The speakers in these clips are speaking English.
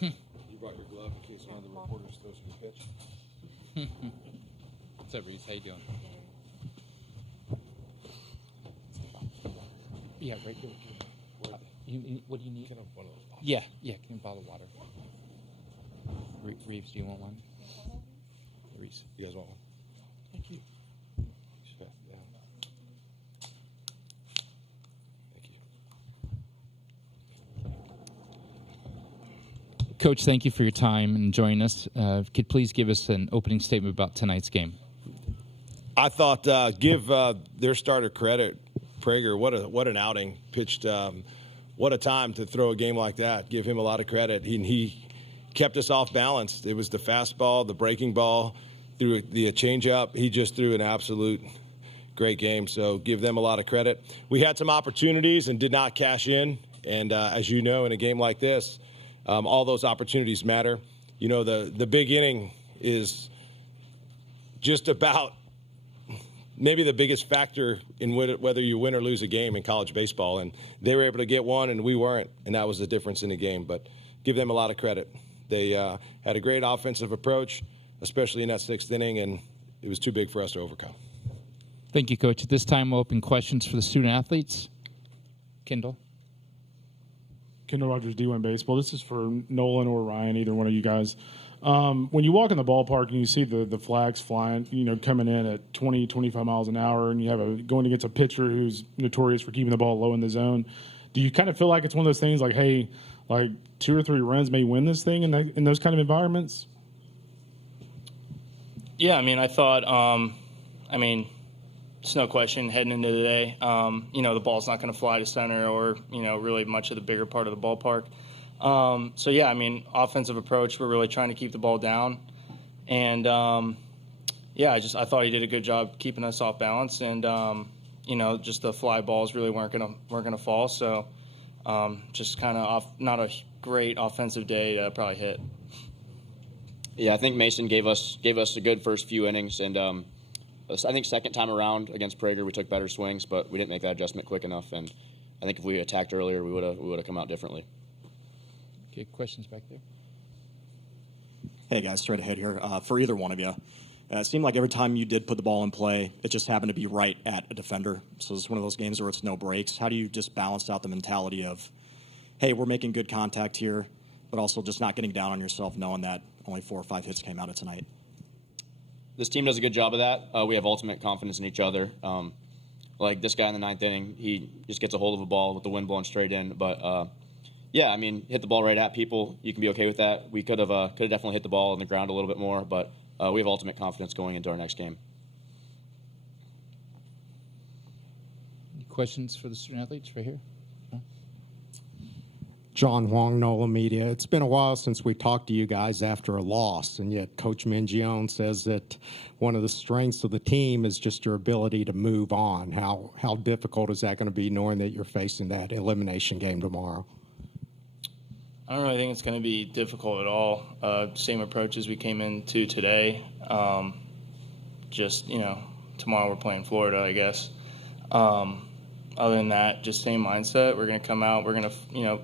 You brought your glove in case one of the reporters throws you a pitch. What's up, Reese? How you doing? Yeah, right here. What do you need? Can I have one of those bottles? Yeah. Can you bottle of water? Reeves, do you want one? Reese. You guys want one? Thank you. Sure. Yeah. Thank you. Coach, thank you for your time and joining us. Could you please give us an opening statement about tonight's game? I thought give their starter credit. Prager, what an outing. Pitched, what a time to throw a game like that. Give him a lot of credit. He kept us off balance. It was the fastball, the breaking ball, threw the changeup. He just threw an absolute great game. So give them a lot of credit. We had some opportunities and did not cash in. And as you know, in a game like this, all those opportunities matter. You know, the big inning is just about maybe the biggest factor in whether you win or lose a game in college baseball. And they were able to get one, and we weren't, and that was the difference in the game. But give them a lot of credit. They had a great offensive approach, especially in that sixth inning, and it was too big for us to overcome. Thank you, Coach. At this time, we'll open questions for the student-athletes. Kendall. Kendall Rogers, D1 Baseball. This is for Nolan or Ryan, either one of you guys. When you walk in the ballpark and you see the flags flying, coming in at 20, 25 miles an hour, and you have going against a pitcher who's notorious for keeping the ball low in the zone, do you kind of feel like it's one of those things like, hey, like 2 or 3 runs may win this thing in those kind of environments? Yeah, I thought, it's no question heading into the day, the ball's not going to fly to center or, really much of the bigger part of the ballpark. Offensive approach, we're really trying to keep the ball down. And, I thought he did a good job keeping us off balance. And, just the fly balls really weren't gonna fall. So just kind of off, not a great offensive day to probably hit. Yeah, I think Mason gave us a good first few innings. And I think second time around against Prager, we took better swings, but we didn't make that adjustment quick enough. And I think if we attacked earlier, we would have come out differently. Okay, questions back there? Hey, guys, straight ahead here. For either one of you, it seemed like every time you did put the ball in play, it just happened to be right at a defender. So it's one of those games where it's no breaks. How do you just balance out the mentality of, hey, we're making good contact here, but also just not getting down on yourself knowing that only 4 or 5 hits came out of tonight? This team does a good job of that. We have ultimate confidence in each other. Like this guy in the ninth inning, he just gets a hold of a ball with the wind blowing straight in. But, hit the ball right at people. You can be okay with that. We could have definitely hit the ball on the ground a little bit more, but we have ultimate confidence going into our next game. Any questions for the student-athletes right here? John Huang, NOLA Media. It's been a while since we talked to you guys after a loss, and yet Coach Mingione says that one of the strengths of the team is just your ability to move on. How difficult is that going to be knowing that you're facing that elimination game tomorrow? I don't really think it's going to be difficult at all. Same approach as we came into today. Tomorrow we're playing Florida, I guess. Other than that, just same mindset. We're going to come out. We're going to,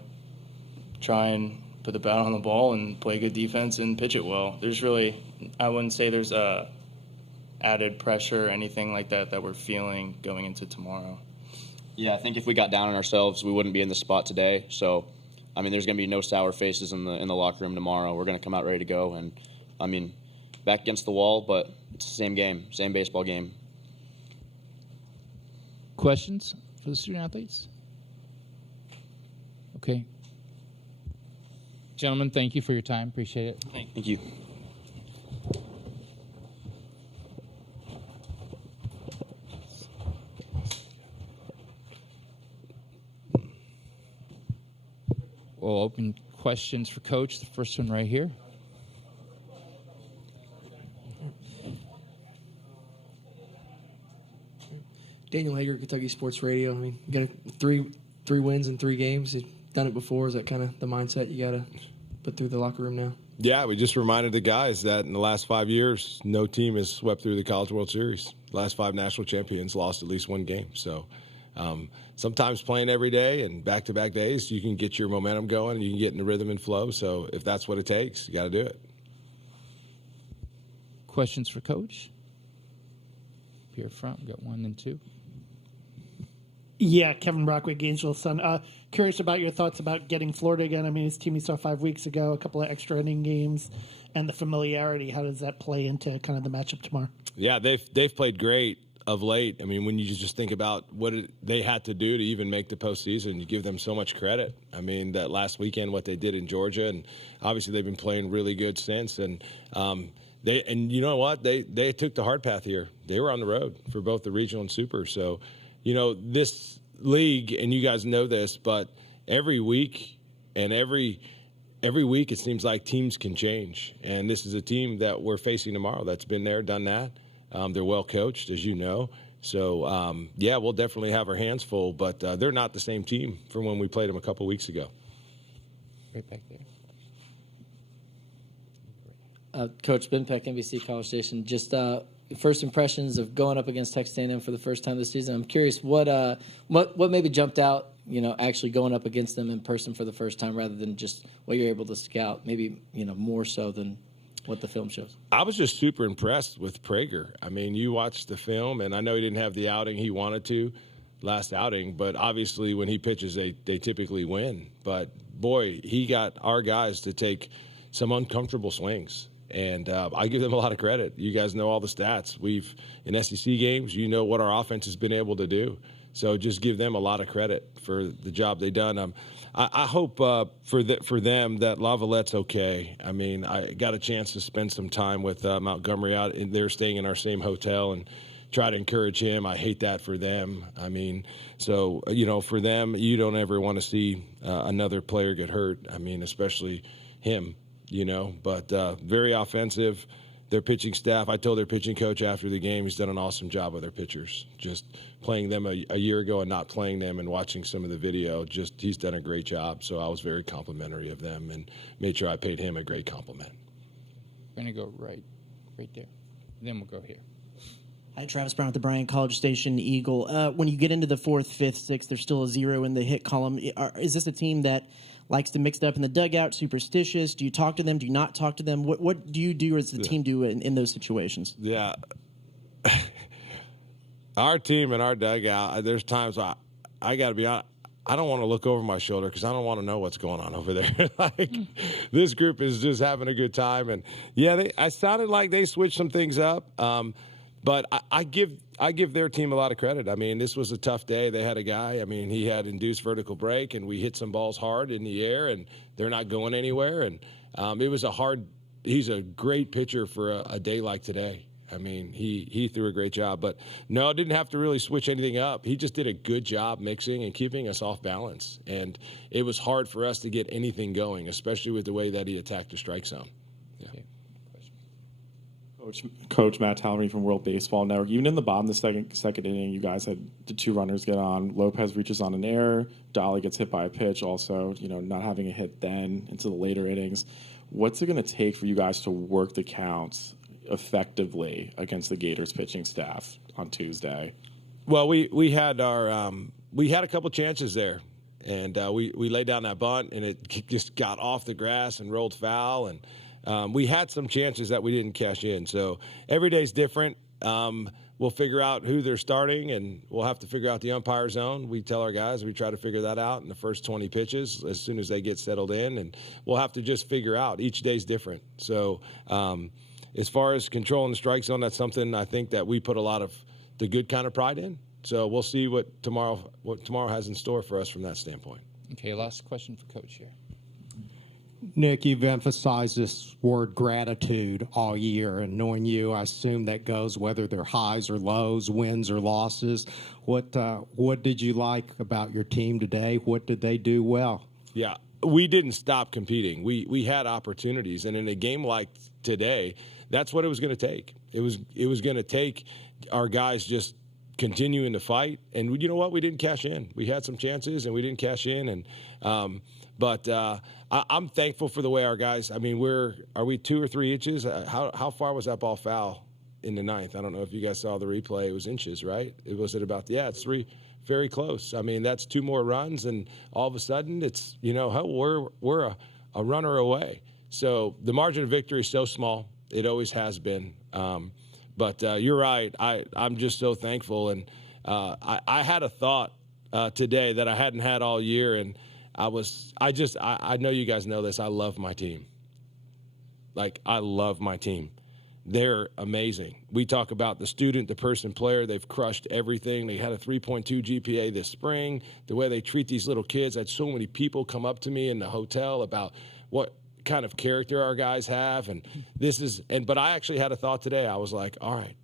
try and put the bat on the ball and play good defense and pitch it well. I wouldn't say there's added pressure or anything like that we're feeling going into tomorrow. Yeah, I think if we got down on ourselves, we wouldn't be in this spot today. So, there's going to be no sour faces in the locker room tomorrow. We're going to come out ready to go. And, back against the wall, but it's the same game, same baseball game. Questions for the student-athletes? Okay. Gentlemen, thank you for your time. Appreciate it. Thank you. We'll open questions for Coach. The first one right here. Daniel Hager, Kentucky Sports Radio. You got three wins in 3 games. You've done it before. Is that kind of the mindset you got to put through the locker room now? Yeah, we just reminded the guys that in the last 5 years, no team has swept through the College World Series. The last 5 national champions lost at least 1 game. So Sometimes playing every day and back-to-back days, you can get your momentum going and you can get in the rhythm and flow. So if that's what it takes, you got to do it. Questions for Coach? Here front, we got 1 and 2. Yeah, Kevin Brockway, Gainesville Sun. Curious about your thoughts about getting Florida again. I mean, his team he saw 5 weeks ago, a couple of extra inning games, and the familiarity. How does that play into kind of the matchup tomorrow? Yeah, they've played great of late. I mean, when you just think about what they had to do to even make the postseason, you give them so much credit. I mean, that last weekend, what they did in Georgia, and obviously they've been playing really good since. And you know what? They took the hard path here. They were on the road for both the regional and super. So, you know, this league, and you guys know this, but every week and every week it seems like teams can change. And this is a team that we're facing tomorrow that's been there, done that. They're well coached, as you know. So, yeah, we'll definitely have our hands full, but they're not the same team from when we played them a couple weeks ago. Right back there. Coach Ben Peck, NBC College Station. Just first impressions of going up against Texas A&M for the first time this season. I'm curious what maybe jumped out, you know, actually going up against them in person for the first time rather than just what you're able to scout, maybe, you know, more so than what the film shows. I was just super impressed with Prager. I mean, you watched the film, and I know he didn't have the outing he wanted to last outing, but obviously when he pitches, they typically win. But, boy, he got our guys to take some uncomfortable swings. And I give them a lot of credit. You guys know all the stats. In SEC games, you know what our offense has been able to do. So just give them a lot of credit for the job they've done. I hope for them that Lavalette's okay. I mean, I got a chance to spend some time with Montgomery out there, staying in our same hotel, and try to encourage him. I hate that for them. I mean, so, you know, for them, you don't ever want to see another player get hurt. I mean, especially him. You know, but very offensive. Their pitching staff, I told their pitching coach after the game, he's done an awesome job with their pitchers. Just playing them a year ago and not playing them and watching some of the video, he's done a great job. So I was very complimentary of them and made sure I paid him a great compliment. We're going to go right there. Then we'll go here. Hi, Travis Brown at the Bryan College Station Eagle. When you get into the 4th, 5th, 6th, there's still a 0 in the hit column. Is this a team that likes to mix it up in the dugout, superstitious? Do you talk to them? Do you not talk to them? What do you do, or does the team do in those situations? Yeah. Our team and our dugout, there's times I got to be honest, I don't want to look over my shoulder because I don't want to know what's going on over there. This group is just having a good time. And, yeah, I sounded like they switched some things up. But I give their team a lot of credit. I mean, this was a tough day. They had a guy, I mean, he had induced vertical break, and we hit some balls hard in the air, and they're not going anywhere. And it was he's a great pitcher for a day like today. I mean, he threw a great job. But, no, didn't have to really switch anything up. He just did a good job mixing and keeping us off balance. And it was hard for us to get anything going, especially with the way that he attacked the strike zone. Yeah. Coach Matt Tallery from World Baseball Network. Even in the bottom of the second inning, you guys had the 2 runners get on. Lopez reaches on an error. Dolly gets hit by a pitch. Also, you know, not having a hit then into the later innings. What's it going to take for you guys to work the counts effectively against the Gators pitching staff on Tuesday? Well, we had a couple chances there, and we laid down that bunt, and it just got off the grass and rolled foul, and we had some chances that we didn't cash in. So every day's different. We'll figure out who they're starting, and we'll have to figure out the umpire zone. We tell our guys, we try to figure that out in the first 20 pitches as soon as they get settled in, and we'll have to just figure out. Each day's different. So as far as controlling the strike zone, that's something I think that we put a lot of the good kind of pride in. So we'll see what tomorrow has in store for us from that standpoint. Okay, last question for Coach here. Nick, you've emphasized this word gratitude all year, and knowing you, I assume that goes whether they're highs or lows, wins or losses. What did you like about your team today? What did they do well? Yeah, we didn't stop competing. We had opportunities, and in a game like today, that's what it was going to take. It was going to take our guys just continuing to fight, and you know what? We didn't cash in. We had some chances, and we didn't cash in, and but I'm thankful for the way our guys. I mean, are we 2 or 3 inches? How far was that ball foul in the 9th? I don't know if you guys saw the replay. It was inches, right? It's 3 very close. I mean, that's 2 more runs, and all of a sudden it's, we're a runner away. So the margin of victory is so small. It always has been. But you're right. I'm just so thankful. And I had a thought today that I hadn't had all year, and I know you guys know this. I love my team. Like, I love my team. They're amazing. We talk about the student, the person, player. They've crushed everything. They had a 3.2 GPA this spring. The way they treat these little kids. I had so many people come up to me in the hotel about what kind of character our guys have. But I actually had a thought today. I was like, all right,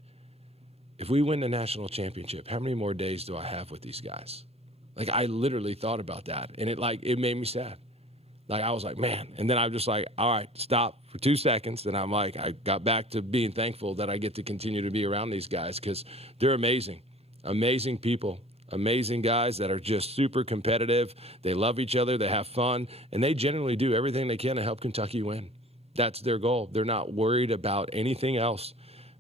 if we win the national championship, how many more days do I have with these guys? Like, I literally thought about that, and it made me sad. Like, I was like, man. And then I was just like, all right, stop for 2 seconds. And I'm like, I got back to being thankful that I get to continue to be around these guys because they're amazing, amazing people, amazing guys that are just super competitive. They love each other. They have fun. And they genuinely do everything they can to help Kentucky win. That's their goal. They're not worried about anything else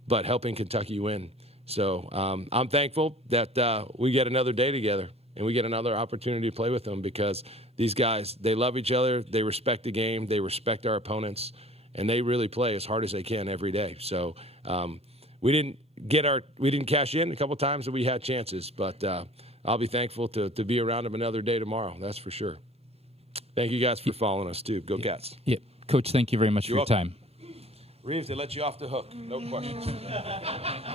but helping Kentucky win. So I'm thankful that we get another day together and we get another opportunity to play with them because these guys, they love each other, they respect the game, they respect our opponents, and they really play as hard as they can every day. So we didn't cash in a couple times that we had chances, but I'll be thankful to be around them another day tomorrow, that's for sure. Thank you guys for following us, too. Go Cats. Yeah. Coach, thank you very much for your time. Reeves, they let you off the hook. No questions.